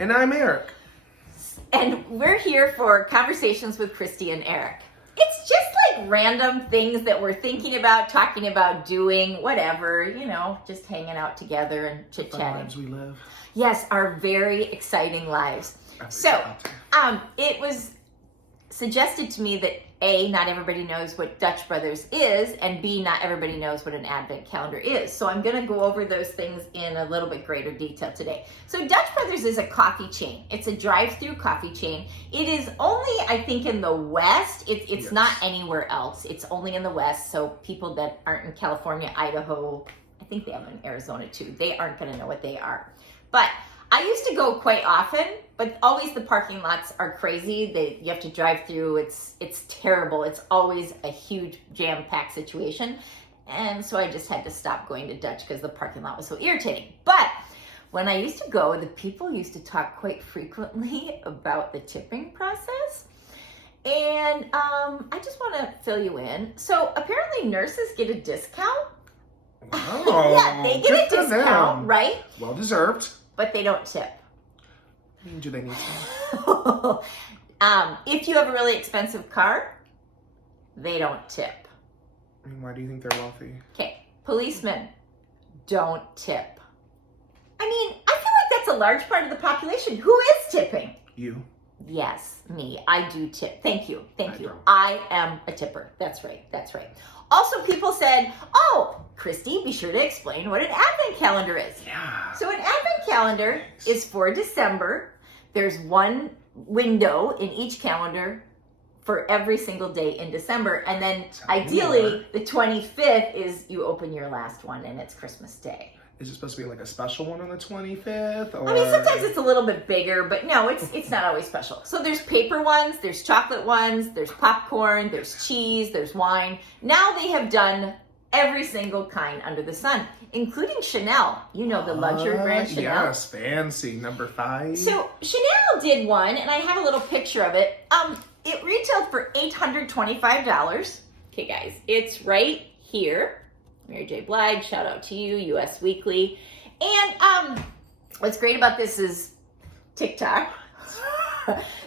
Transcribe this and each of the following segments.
And I'm Eric. And we're here for Conversations with Kristy and Erick. It's just like random things that we're thinking about, talking about, doing, whatever, just hanging out together and chit-chatting. The lives we live. Yes, our very exciting lives. So, it was suggested to me that A, not everybody knows what Dutch Brothers is, and B, not everybody knows what an advent calendar is. So I'm going to go over those things in a little bit greater detail today. So Dutch Brothers is a coffee chain. It's a drive-through coffee chain. It is only, I think, in the West. It's Yes. not anywhere else. It's only in the West. So people that aren't in California, Idaho, I think they have in Arizona too, they aren't going to know what they are. But I used to go quite often, but always the parking lots are crazy. You have to drive through. It's terrible. It's always a huge jam-packed situation. And so I just had to stop going to Dutch because the parking lot was so irritating. But when I used to go, the people used to talk quite frequently about the tipping process. And I just want to fill you in. So apparently nurses get a discount. Oh, yeah, they get a discount, right? Well deserved. But they don't tip. Do they need to? If you have a really expensive car, they don't tip. Why do you think they're wealthy? Okay, policemen don't tip. I mean, I feel like that's a large part of the population. Who is tipping? You. Yes, me. I do tip. Thank you. Thank you. don't. I am a tipper. That's right. That's right. Also, people said, oh, Kristy, be sure to explain what an advent calendar is. Yeah. So an advent calendar is for December. There's one window in each calendar for every single day in December. And then ideally, the 25th is you open your last one and it's Christmas Day. Is it supposed to be like a special one on the 25th? Or... I mean, sometimes it's a little bit bigger, but no, it's not always special. So there's paper ones, there's chocolate ones, there's popcorn, there's cheese, there's wine. Now they have done every single kind under the sun, including Chanel. You know, the luxury brand Chanel. Yes, fancy. Number 5. So Chanel did one, and I have a little picture of it. It retailed for $825. Okay, guys, it's right here. Mary J. Blige, shout out to you, US Weekly. And what's great about this is TikTok.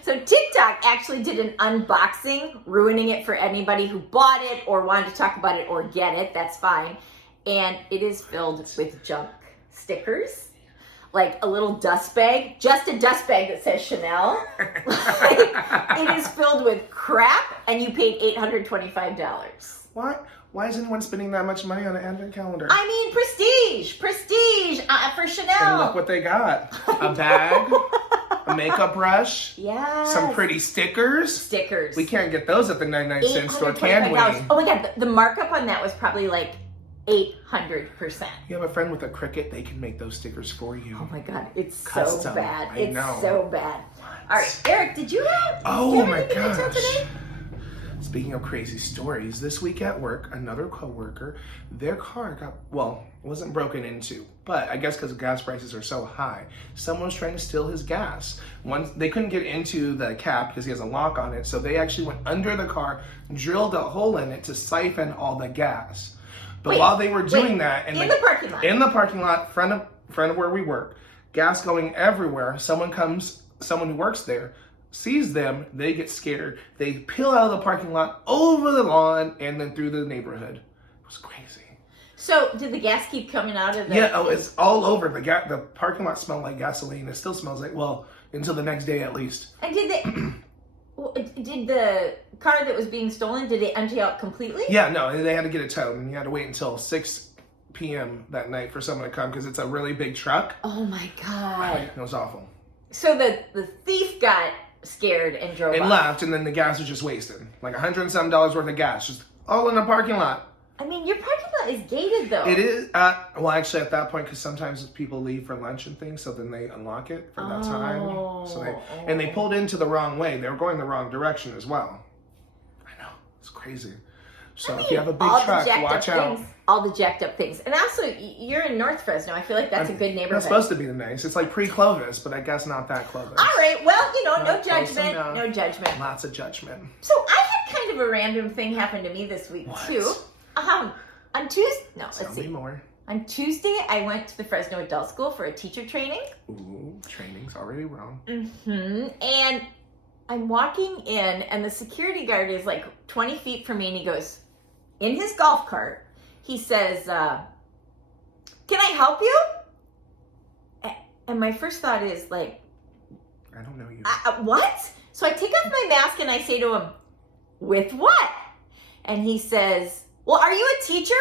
So TikTok actually did an unboxing, ruining it for anybody who bought it or wanted to talk about it or get it. That's fine. And it is filled with junk stickers, like a little dust bag, just a dust bag that says Chanel. It is filled with crap, and you paid $825. What? Why is anyone spending that much money on an advent calendar? I mean, prestige for Chanel. And look what they got. A bag, a makeup brush, some pretty stickers. We can't get those at the 99-cent store, can we? Oh my God, the markup on that was probably like 800%. You have a friend with a Cricut, they can make those stickers for you. Oh my God, it's Custom. so bad. I know. So bad. All right, Eric, did you have my anything to tell gosh. today? Speaking of crazy stories, this week at work, another coworker, their car wasn't broken into, but I guess because gas prices are so high, someone was trying to steal his gas. They couldn't get into the cap because he has a lock on it, so they actually went under the car, drilled a hole in it to siphon all the gas. But while they were doing that, in the parking lot, front of where we work, gas going everywhere, someone who works there, sees them, they get scared. They peel out of the parking lot, over the lawn, and then through the neighborhood. It was crazy. So, did the gas keep coming out of the... Yeah, it's all over. The parking lot smelled like gasoline. It still smells like, until the next day at least. And did the car that was being stolen, did it empty out completely? Yeah, no, they had to get it towed, and you had to wait until 6 p.m. that night for someone to come because it's a really big truck. Oh my God. It was awful. So the thief got scared and drove and off. left, and then the gas was just wasted. Like $100 and some worth of gas, just all in the parking lot. I mean, your parking lot is gated though. It is. Actually, at that point, because sometimes people leave for lunch and things, so then they unlock it for that time. So they pulled into the wrong way. They were going the wrong direction as well. I know, it's crazy. So if you have a big truck, watch out. All the jacked up things. And also, you're in North Fresno. I feel like that's a good neighborhood. It's supposed to be nice. It's like pre-Clovis, but I guess not that Clovis. All right. Well, no judgment. No judgment. Lots of judgment. So I had kind of a random thing happen to me this week, too. On Tuesday. No, let's see. Tell me more. On Tuesday, I went to the Fresno Adult School for a teacher training. Ooh, training's already wrong. And I'm walking in, and the security guard is like 20 feet from me, and he goes, in his golf cart, he says, can I help you? And my first thought is like, I don't know you. What? So I take off my mask and I say to him, with what? And he says, well, are you a teacher?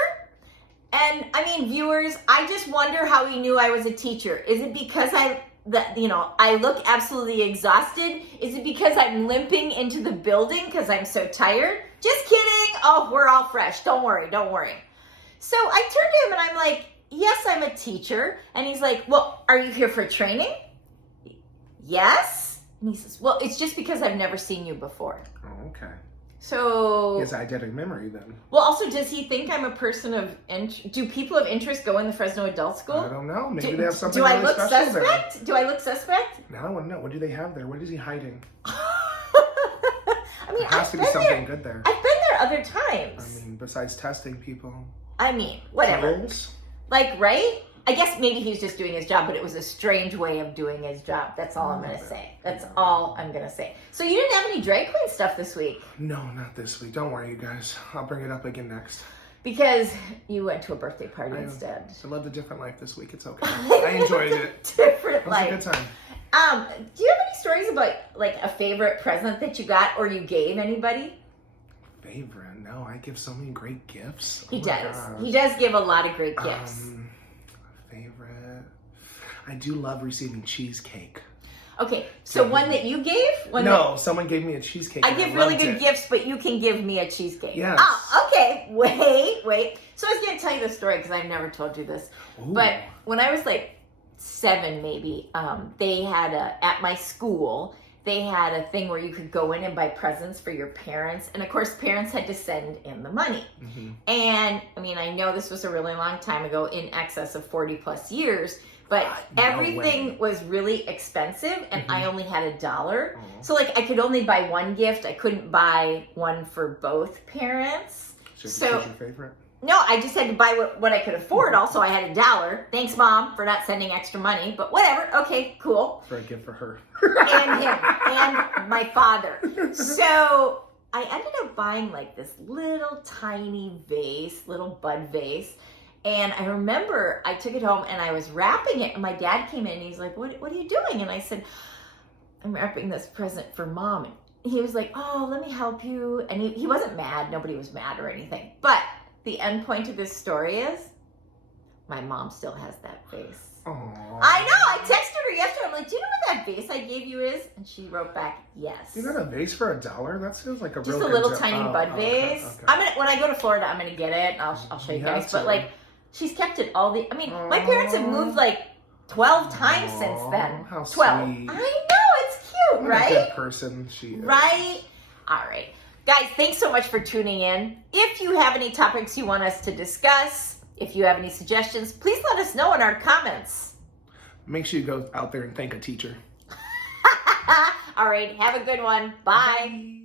And I mean, viewers, I just wonder how he knew I was a teacher. Is it because I look absolutely exhausted? Is it because I'm limping into the building because I'm so tired? Just kidding. Oh, we're all fresh. Don't worry. So I turn to him and I'm like, yes, I'm a teacher. And he's like, well, are you here for training? Yes. And he says, well, it's just because I've never seen you before. Oh, okay. So. His eidetic memory then. Well, also, does he think I'm a person of interest? Do people of interest go in the Fresno Adult School? I don't know. Maybe they have something Do I really look special suspect? there. Do I look suspect? Now I want to know. What do they have there? What is he hiding? I mean, There has to be something good there. I've been there other times. I mean, besides testing people. I mean, whatever. Pills? Like, right? I guess maybe he's just doing his job, but it was a strange way of doing his job. That's all I'm going to say. That's all I'm going to say. So you didn't have any drag queen stuff this week? No, not this week. Don't worry, you guys. I'll bring it up again next. Because you went to a birthday party instead. I lived a different life this week. It's okay. I enjoyed it. Different It was life. a good time. Do you have any stories about like a favorite present that you got or you gave anybody? Favorite? No, I give so many great gifts. He Oh my does. gosh. He does give a lot of great gifts. Favorite? I do love receiving cheesecake. Okay, so one that you gave? Someone gave me a cheesecake. I give really good gifts, but you can give me a cheesecake. Yes. Oh, okay. Wait. So I was going to tell you the story because I've never told you this. Ooh. But when I was like 7 maybe, they had at my school, they had a thing where you could go in and buy presents for your parents. And of course, parents had to send in the money. Mm-hmm. And I mean, I know this was a really long time ago, in excess of 40 plus years, but No everything way. was really expensive and I only had $1. Oh. So like I could only buy one gift. I couldn't buy one for both parents. So your favorite? No, I just had to buy what I could afford. Also, I had $1. Thanks, Mom, for not sending extra money. But whatever. Okay, cool. For a gift for her. And him. And my father. So I ended up buying like this little tiny vase, little bud vase. And I remember I took it home and I was wrapping it. And my dad came in and he's like, what are you doing? And I said, I'm wrapping this present for Mom. And he was like, oh, let me help you. And he wasn't mad. Nobody was mad or anything. But the end point of this story is my mom still has that vase. Aww. I know. I texted her yesterday. I'm like, do you know what that vase I gave you is? And she wrote back, yes. You got a vase for $1? That seems like a Just real a good little job. tiny bud vase. Okay. I'm gonna when I go to Florida, I'm gonna get it. I'll show you guys. But like, she's kept it all the. I mean, my parents have moved like 12 times since then. How 12. sweet. I know, it's cute, What right? a good person she is. Right? All right. Guys, thanks so much for tuning in. If you have any topics you want us to discuss, if you have any suggestions, please let us know in our comments. Make sure you go out there and thank a teacher. All right. Have a good one. Bye. Bye.